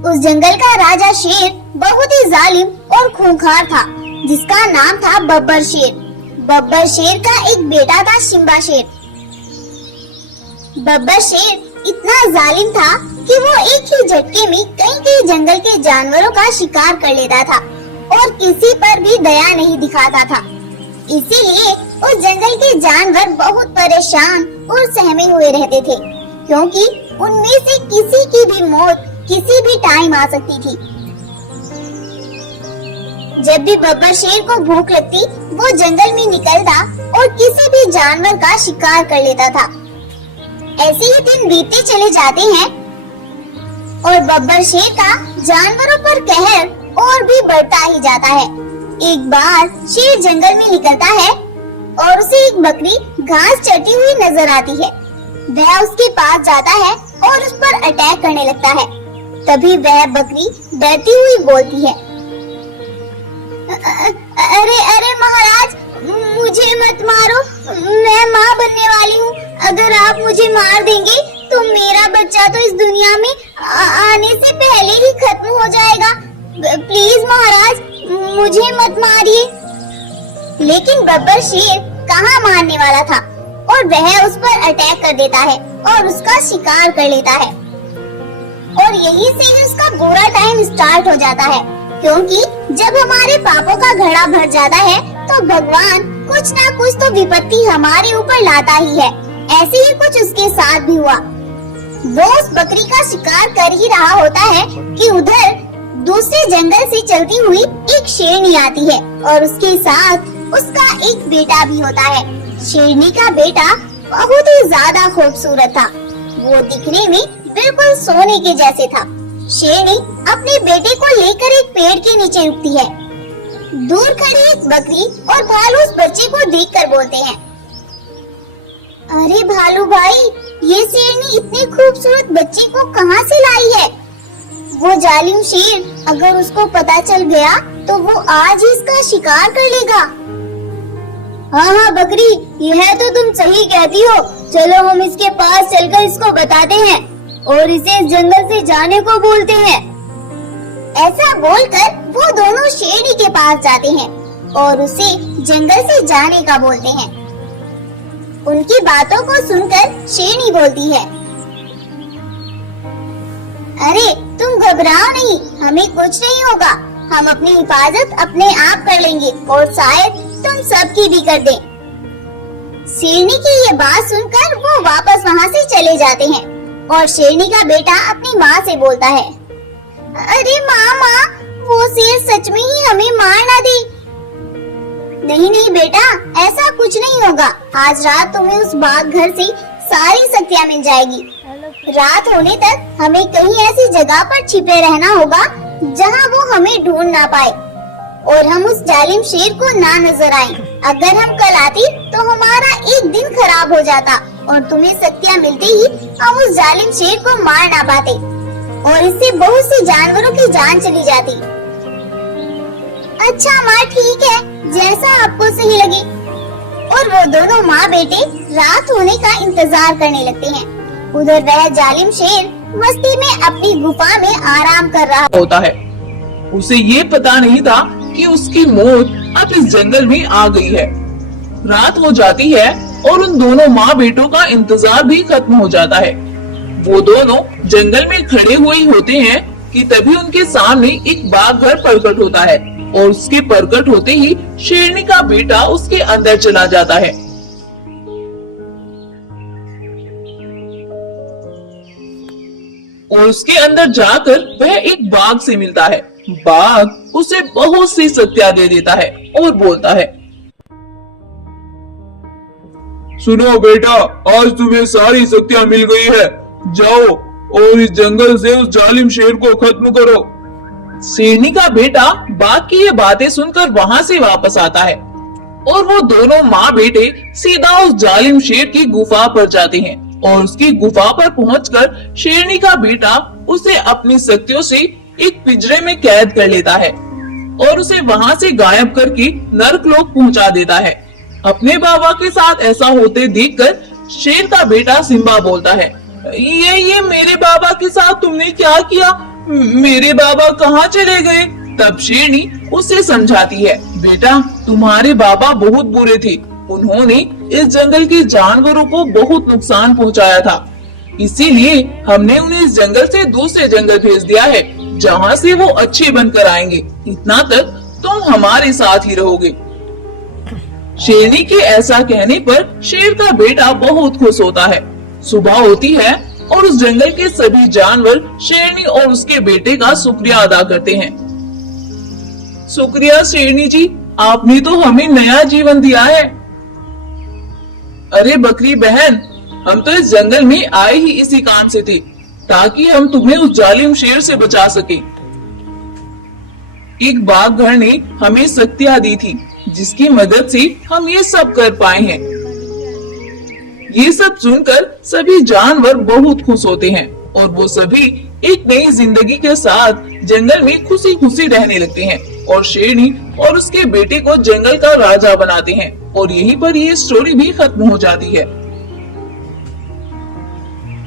उस जंगल का राजा शेर बहुत ही जालिम और खूंखार था, जिसका नाम था बब्बर शेर। बब्बर शेर का एक बेटा था शिम्बा शेर। बब्बर शेर इतना जालिम था कि वो एक ही झटके में कई जंगल के जानवरों का शिकार कर लेता था और किसी पर भी दया नहीं दिखाता था। इसीलिए उस जंगल के जानवर बहुत परेशान और सहमे हुए रहते थे, क्योंकि उनमें से किसी की भी मौत किसी भी टाइम आ सकती थी। जब भी बब्बर शेर को भूख लगती, वो जंगल में निकलता और किसी भी जानवर का शिकार कर लेता था। ऐसे ही दिन बीतते चले जाते हैं और बब्बर शेर का जानवरों पर कहर और भी बढ़ता ही जाता है। एक बार शेर जंगल में निकलता है और उसे एक बकरी घास चरती हुई नजर आती है। वह उसके पास जाता है और उस पर अटैक करने लगता है। तभी वह बकरी डरती हुई बोलती है, अरे अरे महाराज, मुझे मत मारो, मैं माँ बनने वाली हूँ। अगर आप मुझे मार देंगे तो मेरा बच्चा तो इस दुनिया में आने से पहले ही खत्म हो जाएगा। प्लीज महाराज, मुझे मत मारिए। लेकिन बब्बर शेर कहाँ मारने वाला था और वह उस पर अटैक कर देता है और उसका शिकार कर लेता है। और यही से ही उसका बुरा टाइम स्टार्ट हो जाता है, क्योंकि जब हमारे पापों का घड़ा भर जाता है तो भगवान कुछ ना कुछ तो विपत्ति हमारे ऊपर लाता ही है। ऐसे ही कुछ उसके साथ भी हुआ। वो उस बकरी का शिकार कर ही रहा होता है कि उधर दूसरे जंगल से चलती हुई एक शेरनी आती है और उसके साथ उसका एक बेटा भी होता है। शेरनी का बेटा बहुत ही ज्यादा खूबसूरत था। वो दिखने में बिल्कुल सोने के जैसे था। शेरनी अपने बेटे को लेकर एक पेड़ के नीचे रुकती है। दूर खड़ी एक बकरी और भालू उस बच्चे को देखकर बोलते हैं, अरे भालू भाई, ये शेरनी इतने खूबसूरत बच्चे को कहाँ से लाई है? वो जालिम शेर अगर उसको पता चल गया तो वो आज ही इसका शिकार कर लेगा। हाँ हाँ बकरी, यह तो तुम सही कहती हो। चलो हम इसके पास चलकर इसको बताते हैं और इसे इस जंगल से जाने को बोलते हैं। ऐसा बोलकर वो दोनों शेरनी के पास जाते हैं और उसे जंगल से जाने का बोलते हैं। उनकी बातों को सुनकर शेरनी बोलती है, अरे तुम घबराओ नहीं, हमें कुछ नहीं होगा। हम अपनी हिफाजत अपने आप कर लेंगे और शायद तुम सबकी भी कर दें। शेरनी की ये बात सुनकर वो वापस वहाँ से चले जाते हैं और शेरनी का बेटा अपनी माँ से बोलता है, अरे माँ, वो शेर सच में ही हमें मार ना दे। नहीं नहीं बेटा, ऐसा कुछ नहीं होगा। आज रात तुम्हें उस बाघ घर से सारी शक्तियाँ मिल जाएगी। रात होने तक हमें कहीं ऐसी जगह पर छिपे रहना होगा जहाँ वो हमें ढूंढ ना पाए और हम उस जालिम शेर को ना नजर आए। अगर हम कल आते तो हमारा एक दिन खराब हो जाता और तुम्हें शक्तियाँ मिलते ही हम उस जालिम शेर को मार ना पाते और इससे बहुत से जानवरों की जान चली जाती। अच्छा माँ, ठीक है, जैसा आपको सही लगे। और वो दोनों माँ बेटे रात होने का इंतजार करने लगते हैं। उधर वह जालिम शेर मस्ती में अपनी गुफा में आराम कर रहा होता है। उसे ये पता नहीं था कि उसकी मौत अब इस जंगल में आ गई है। रात हो जाती है और उन दोनों माँ बेटों का इंतजार भी खत्म हो जाता है। वो दोनों जंगल में खड़े हुए होते हैं कि तभी उनके सामने एक बाघ घर प्रकट होता है और उसके प्रकट होते ही शेरनी का बेटा उसके अंदर चला जाता है। और उसके अंदर जाकर वह एक बाघ से मिलता है। बाघ उसे बहुत सी शक्तियाँ दे देता है और बोलता है, सुनो बेटा, आज तुम्हें सारी शक्तियाँ मिल गई है। जाओ और इस जंगल से उस जालिम शेर को खत्म करो। शेरनी का बेटा बाघ की ये बातें सुनकर वहाँ से वापस आता है और वो दोनों माँ बेटे सीधा उस जालिम शेर की गुफा पर जाते हैं और उसकी गुफा पर पहुंचकर शेरनी का बेटा उसे अपनी शक्तियों से एक पिंजरे में कैद कर लेता है और उसे वहाँ से गायब करके नरकलोक पहुँचा देता है। अपने बाबा के साथ ऐसा होते देखकर शेर का बेटा सिम्बा बोलता है, ये मेरे बाबा के साथ तुमने क्या किया? मेरे बाबा कहाँ चले गए? तब शेरनी उसे समझाती है, बेटा तुम्हारे बाबा बहुत बुरे थे, उन्होंने इस जंगल के जानवरों को बहुत नुकसान पहुंचाया था, इसीलिए हमने उन्हें इस जंगल से दूसरे जंगल भेज दिया है, जहाँ से वो अच्छे बनकर आएंगे। इतना तक तुम हमारे साथ ही रहोगे। शेरनी के ऐसा कहने पर शेर का बेटा बहुत खुश होता है। सुबह होती है और उस जंगल के सभी जानवर शेरनी और उसके बेटे का शुक्रिया अदा करते हैं। शुक्रिया शेरनी जी, आपने तो हमें नया जीवन दिया है। अरे बकरी बहन, हम तो इस जंगल में आए ही इसी काम से थे, ताकि हम तुम्हें उस जालिम शेर से बचा सके। एक बाघ घर ने हमें शक्तियां दी थी, जिसकी मदद से हम ये सब कर पाए हैं। ये सब सुनकर सभी जानवर बहुत खुश होते हैं और वो सभी एक नई जिंदगी के साथ जंगल में खुशी खुशी रहने लगते हैं और शेरनी और उसके बेटे को जंगल का राजा बनाते हैं और यहीं पर ये स्टोरी भी खत्म हो जाती है।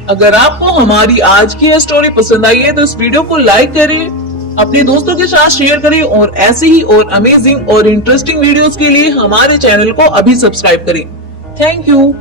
अगर आपको हमारी आज की स्टोरी पसंद आई है तो इस वीडियो को लाइक करें, अपने दोस्तों के साथ शेयर करें और ऐसे ही और अमेजिंग और इंटरेस्टिंग वीडियोस के लिए हमारे चैनल को अभी सब्सक्राइब करें। Thank you.